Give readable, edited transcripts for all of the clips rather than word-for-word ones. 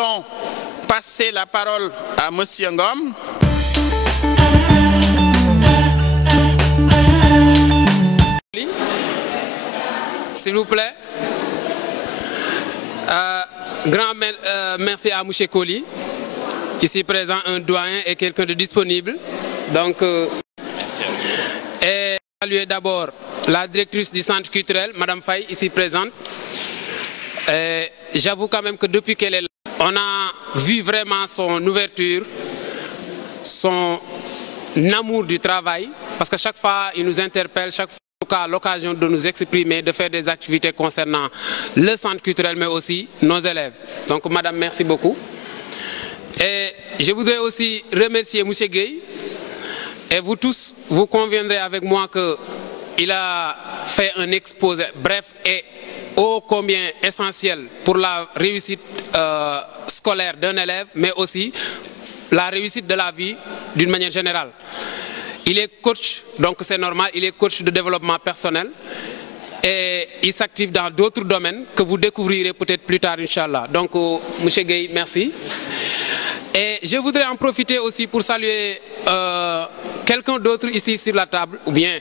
allons passer la parole à M. Ngom. S'il vous plaît. Grand merci à M. Koli, ici présent, un doyen et quelqu'un de disponible. Donc, merci à vous. Et saluer d'abord la directrice du centre culturel, Mme Faye, ici présente. J'avoue quand même que depuis qu'elle est là, on a vu vraiment son ouverture, son amour du travail, parce que chaque fois, il nous interpelle, chaque fois, à l'occasion de nous exprimer, de faire des activités concernant le centre culturel, mais aussi nos élèves. Donc, madame, merci beaucoup. Et je voudrais aussi remercier M. Gueye. Et vous tous, vous conviendrez avec moi qu'il a fait un exposé bref et ô combien essentiel pour la réussite scolaire d'un élève, mais aussi la réussite de la vie d'une manière générale. Il est coach, donc c'est normal, il est coach de développement personnel et il s'active dans d'autres domaines que vous découvrirez peut-être plus tard, Inch'Allah. Donc, M. Gueye, merci. Et je voudrais en profiter aussi pour saluer quelqu'un d'autre ici sur la table, ou bien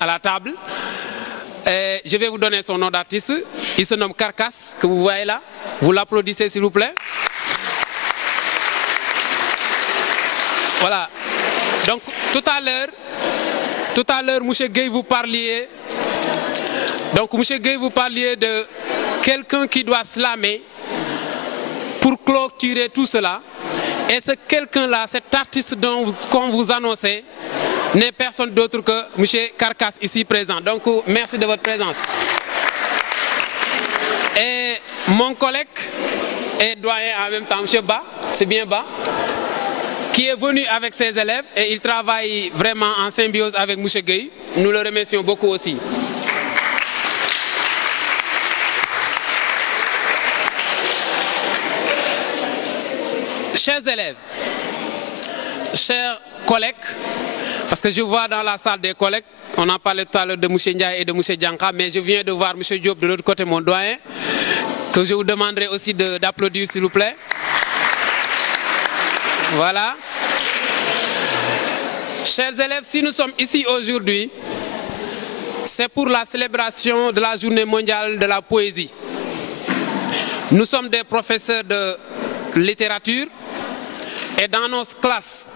à la table. Et je vais vous donner son nom d'artiste. Il se nomme Carcasse, que vous voyez là. Vous l'applaudissez, s'il vous plaît. Voilà. Donc, tout à l'heure, M. Gueye, vous parliez. Donc, M. Gueye, vous parliez de quelqu'un qui doit slammer pour clôturer tout cela. Et ce quelqu'un-là, cet artiste qu'on vous annoncez, n'est personne d'autre que M. Carcasse ici présent. Donc, merci de votre présence. Et mon collègue et doyen en même temps, M. Ba, c'est bien Ba, qui est venu avec ses élèves et il travaille vraiment en symbiose avec M. Gueye. Nous le remercions beaucoup aussi. Chers élèves, chers collègues, parce que je vois dans la salle des collègues, on en parlait tout à l'heure de M. Ndiaye et de M. Djanka, mais je viens de voir M. Diop de l'autre côté, mon doyen, que je vous demanderai aussi d'applaudir, s'il vous plaît. Voilà. Chers élèves, si nous sommes ici aujourd'hui, c'est pour la célébration de la Journée mondiale de la poésie. Nous sommes des professeurs de littérature et dans nos classes,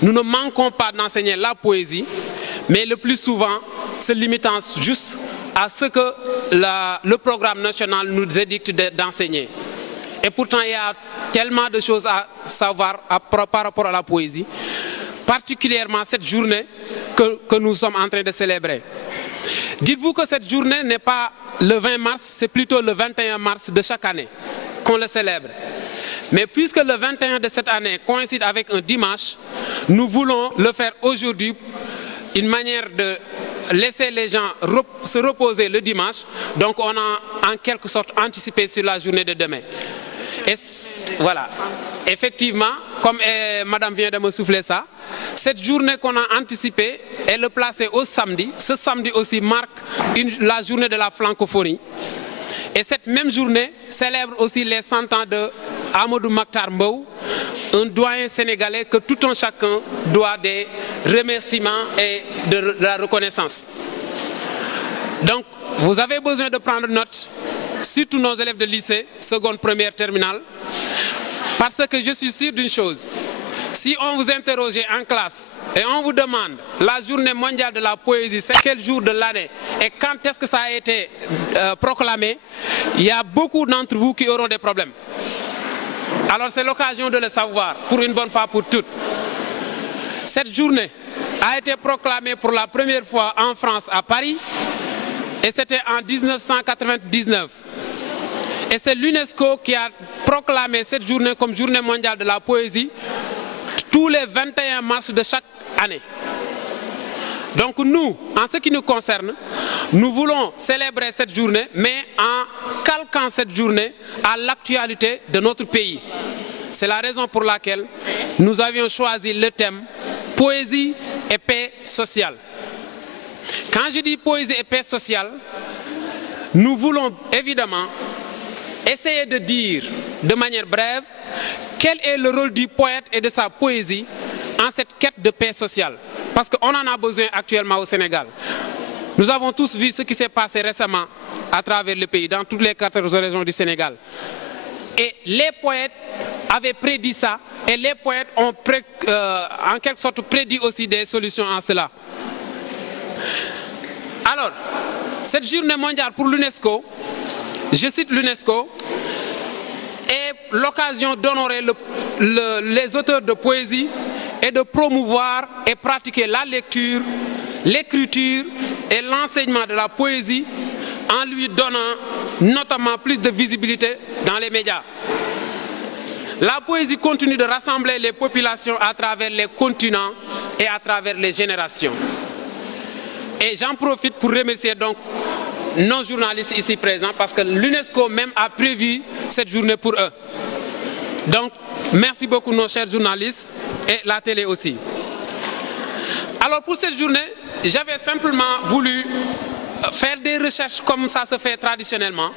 nous ne manquons pas d'enseigner la poésie, mais le plus souvent, se limitant juste à ce que le programme national nous édicte d'enseigner. Et pourtant, il y a tellement de choses à savoir par rapport à la poésie, particulièrement cette journée que nous sommes en train de célébrer. Dites-vous que cette journée n'est pas le 20 mars, c'est plutôt le 21 mars de chaque année qu'on le célèbre. Mais puisque le 21 de cette année coïncide avec un dimanche, nous voulons le faire aujourd'hui, une manière de laisser les gens se reposer le dimanche. Donc on a en quelque sorte anticipé sur la journée de demain. Et voilà, effectivement, comme madame vient de me souffler ça, cette journée qu'on a anticipée, elle est placée au samedi. Ce samedi aussi marque la journée de la francophonie. Et cette même journée célèbre aussi les 100 ans de Amadou Makhtar Mbow, un doyen sénégalais que tout un chacun doit des remerciements et de la reconnaissance. Donc, vous avez besoin de prendre note, surtout nos élèves de lycée, seconde, première, terminale, parce que je suis sûr d'une chose. Si on vous interrogeait en classe et on vous demande la journée mondiale de la poésie, c'est quel jour de l'année et quand est-ce que ça a été proclamé, il y a beaucoup d'entre vous qui auront des problèmes. Alors c'est l'occasion de le savoir, pour une bonne fois pour toutes. Cette journée a été proclamée pour la première fois en France, à Paris, et c'était en 1999. Et c'est l'UNESCO qui a proclamé cette journée comme journée mondiale de la poésie tous les 21 mars de chaque année. Donc nous, en ce qui nous concerne, nous voulons célébrer cette journée, mais en calquant cette journée à l'actualité de notre pays. C'est la raison pour laquelle nous avions choisi le thème « Poésie et paix sociale ». Quand je dis poésie et paix sociale, nous voulons évidemment essayer de dire de manière brève, quel est le rôle du poète et de sa poésie en cette quête de paix sociale. Parce qu'on en a besoin actuellement au Sénégal. Nous avons tous vu ce qui s'est passé récemment à travers le pays, dans toutes les 14 régions du Sénégal. Et les poètes avaient prédit ça, et les poètes ont en quelque sorte prédit aussi des solutions à cela. Alors, cette journée mondiale pour l'UNESCO, je cite l'UNESCO, est l'occasion d'honorer les auteurs de poésie et de promouvoir et pratiquer la lecture, l'écriture et l'enseignement de la poésie en lui donnant notamment plus de visibilité dans les médias. La poésie continue de rassembler les populations à travers les continents et à travers les générations. Et j'en profite pour remercier donc nos journalistes ici présents parce que l'UNESCO même a prévu cette journée pour eux. Donc, merci beaucoup nos chers journalistes et la télé aussi. Alors pour cette journée, j'avais simplement voulu faire des recherches comme ça se fait traditionnellement,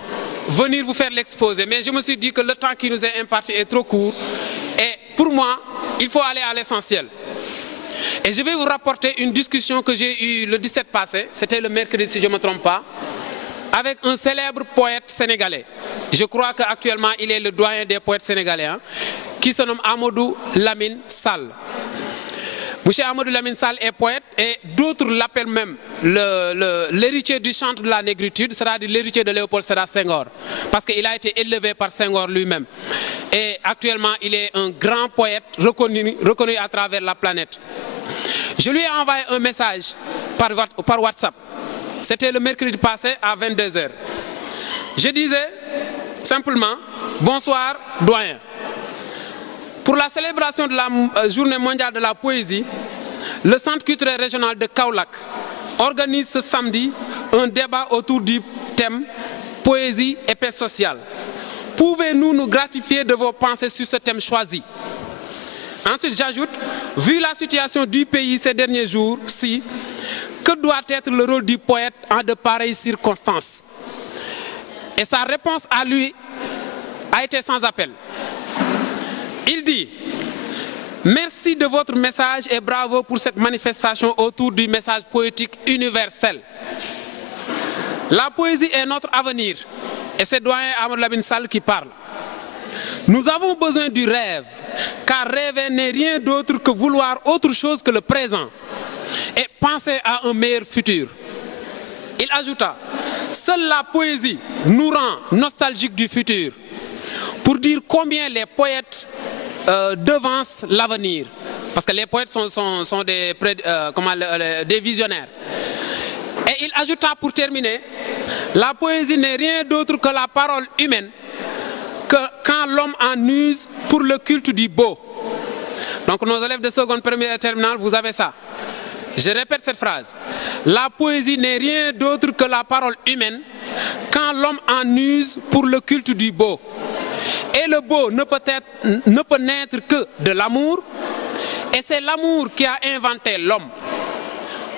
venir vous faire l'exposé. Mais je me suis dit que le temps qui nous est imparti est trop court et pour moi, il faut aller à l'essentiel. Et je vais vous rapporter une discussion que j'ai eue le 17 passé, c'était le mercredi si je ne me trompe pas, avec un célèbre poète sénégalais. Je crois qu'actuellement il est le doyen des poètes sénégalais, hein, qui se nomme Amadou Lamine Sall. Monsieur Amadou Lamine Sall est poète et d'autres l'appellent même l'héritier du chant de la négritude, c'est-à-dire l'héritier de Léopold Sédar Senghor, parce qu'il a été élevé par Senghor lui-même. Et actuellement, il est un grand poète reconnu à travers la planète. Je lui ai envoyé un message par WhatsApp. C'était le mercredi passé à 22 h. Je disais simplement « Bonsoir, doyen ». Pour la célébration de la Journée mondiale de la poésie, le Centre culturel régional de Kaolack organise ce samedi un débat autour du thème « Poésie et paix sociale ». Pouvez-vous nous gratifier de vos pensées sur ce thème choisi? Ensuite, j'ajoute, vu la situation du pays ces derniers jours-ci, que doit être le rôle du poète en de pareilles circonstances? Et sa réponse à lui a été sans appel. Il dit « Merci de votre message et bravo pour cette manifestation autour du message poétique universel. La poésie est notre avenir et c'est doyen Amadou Lamine Sall qui parle. Nous avons besoin du rêve, car rêver n'est rien d'autre que vouloir autre chose que le présent et penser à un meilleur futur. » Il ajouta « Seule la poésie nous rend nostalgiques du futur, pour dire combien les poètes devancent l'avenir. » Parce que les poètes sont des visionnaires. Et il ajouta pour terminer, la poésie n'est rien d'autre que la parole humaine quand l'homme en use pour le culte du beau. Donc nos élèves de seconde, première et terminale, vous avez ça. Je répète cette phrase. La poésie n'est rien d'autre que la parole humaine quand l'homme en use pour le culte du beau. Et le beau ne peut naître que de l'amour, et c'est l'amour qui a inventé l'homme.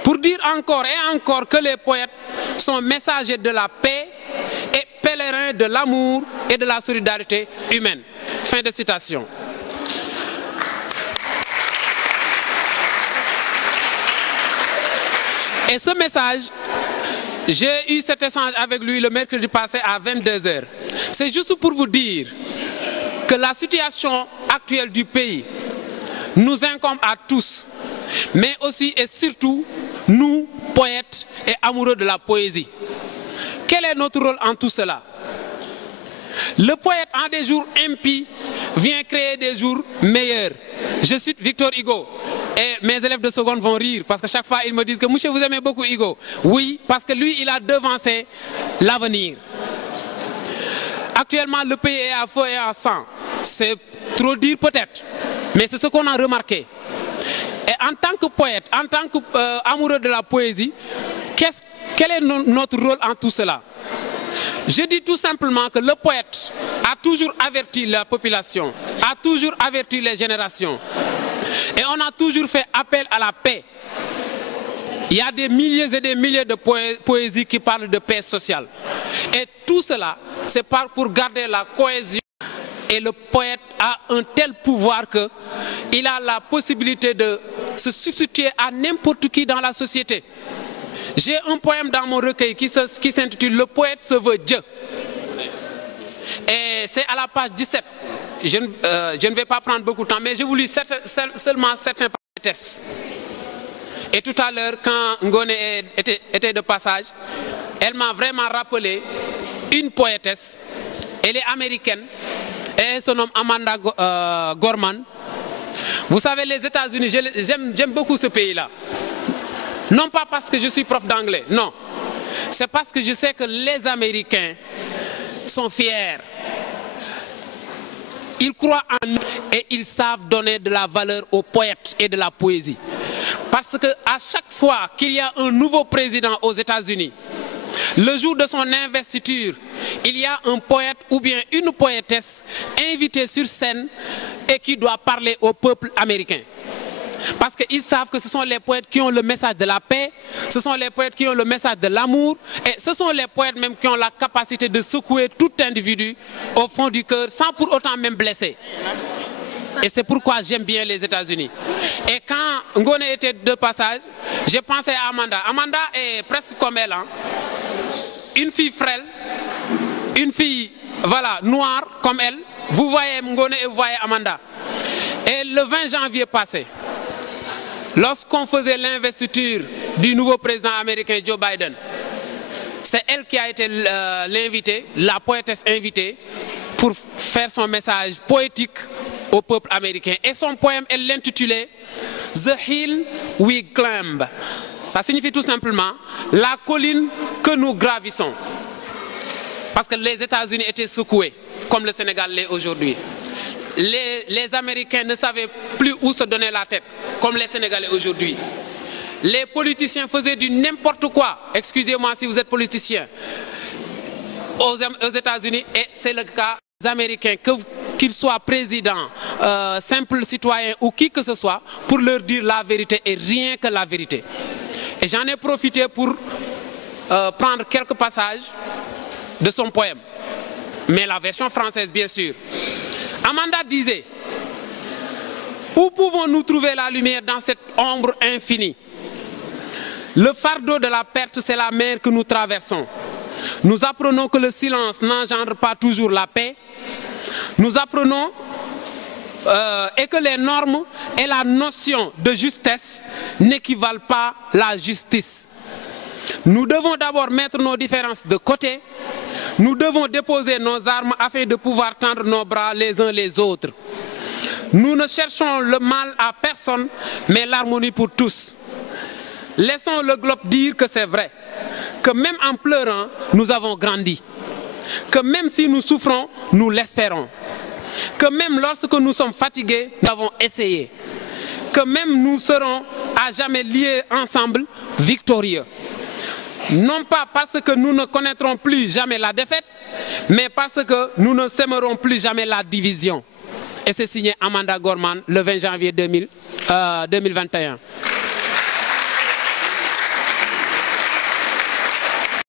Pour dire encore et encore que les poètes sont messagers de la paix et pèlerins de l'amour et de la solidarité humaine. Fin de citation. Et ce message, j'ai eu cet échange avec lui le mercredi passé à 22 h. C'est juste pour vous dire que la situation actuelle du pays nous incombe à tous, mais aussi et surtout nous, poètes et amoureux de la poésie. Quel est notre rôle en tout cela? Le poète en des jours impies vient créer des jours meilleurs. Je cite Victor Hugo. Et mes élèves de seconde vont rire parce que chaque fois ils me disent que « Monsieur, vous aimez beaucoup Hugo ». Oui, parce que lui, il a devancé l'avenir. Actuellement, le pays est à feu et à sang. C'est trop dire peut-être, mais c'est ce qu'on a remarqué. Et en tant que poète, en tant qu'amoureux de la poésie, quel est notre rôle en tout cela? Je dis tout simplement que le poète a toujours averti la population, a toujours averti les générations. Et on a toujours fait appel à la paix. Il y a des milliers et des milliers de poésies qui parlent de paix sociale. Et tout cela, c'est pour garder la cohésion. Et le poète a un tel pouvoir qu'il a la possibilité de se substituer à n'importe qui dans la société. J'ai un poème dans mon recueil qui s'intitule « Le poète se veut Dieu ». Et c'est à la page 17. Je ne vais pas prendre beaucoup de temps, mais je vous lis seulement certains poétesses. Et tout à l'heure, quand Ngone était de passage, elle m'a vraiment rappelé une poétesse. Elle est américaine et elle se nomme Amanda Gorman. Vous savez, les États-Unis, j'aime beaucoup ce pays-là. Non pas parce que je suis prof d'anglais, non. C'est parce que je sais que les Américains sont fiers. Ils croient en nous et ils savent donner de la valeur aux poètes et de la poésie. Parce qu'à chaque fois qu'il y a un nouveau président aux États-Unis, le jour de son investiture, il y a un poète ou bien une poétesse invitée sur scène et qui doit parler au peuple américain. Parce qu'ils savent que ce sont les poètes qui ont le message de la paix, ce sont les poètes qui ont le message de l'amour, et ce sont les poètes même qui ont la capacité de secouer tout individu au fond du cœur sans pour autant même blesser. Et c'est pourquoi j'aime bien les États-Unis. Et quand Ngone était de passage, j'ai pensé à Amanda. Amanda est presque comme elle, hein? Une fille frêle, une fille voilà, noire comme elle. Vous voyez Ngone et vous voyez Amanda. Et le 20 janvier passé, lorsqu'on faisait l'investiture du nouveau président américain Joe Biden, c'est elle qui a été l'invitée, la poétesse invitée, pour faire son message poétique au peuple américain. Et son poème, elle l'intitulait « The Hill We Climb ». Ça signifie tout simplement « La colline que nous gravissons ». Parce que les États-Unis étaient secoués, comme le Sénégal l'est aujourd'hui. Les Américains ne savaient plus où se donner la tête, comme les Sénégalais aujourd'hui. Les politiciens faisaient du n'importe quoi, excusez-moi si vous êtes politicien, aux États-Unis, et c'est le cas des Américains, qu'ils soient présidents, simples citoyens ou qui que ce soit, pour leur dire la vérité et rien que la vérité. Et j'en ai profité pour prendre quelques passages de son poème, mais la version française bien sûr. Amanda disait: où pouvons-nous trouver la lumière dans cette ombre infinie? Le fardeau de la perte, c'est la mer que nous traversons. Nous apprenons que le silence n'engendre pas toujours la paix. Nous apprenons et que les normes et la notion de justesse n'équivalent pas à la justice. Nous devons d'abord mettre nos différences de côté. Nous devons déposer nos armes afin de pouvoir tendre nos bras les uns les autres. Nous ne cherchons le mal à personne, mais l'harmonie pour tous. Laissons le globe dire que c'est vrai, que même en pleurant, nous avons grandi. Que même si nous souffrons, nous l'espérons. Que même lorsque nous sommes fatigués, nous avons essayé. Que même nous serons à jamais liés ensemble, victorieux. Non pas parce que nous ne connaîtrons plus jamais la défaite, mais parce que nous ne sèmerons plus jamais la division. Et c'est signé Amanda Gorman le 20 janvier 2021.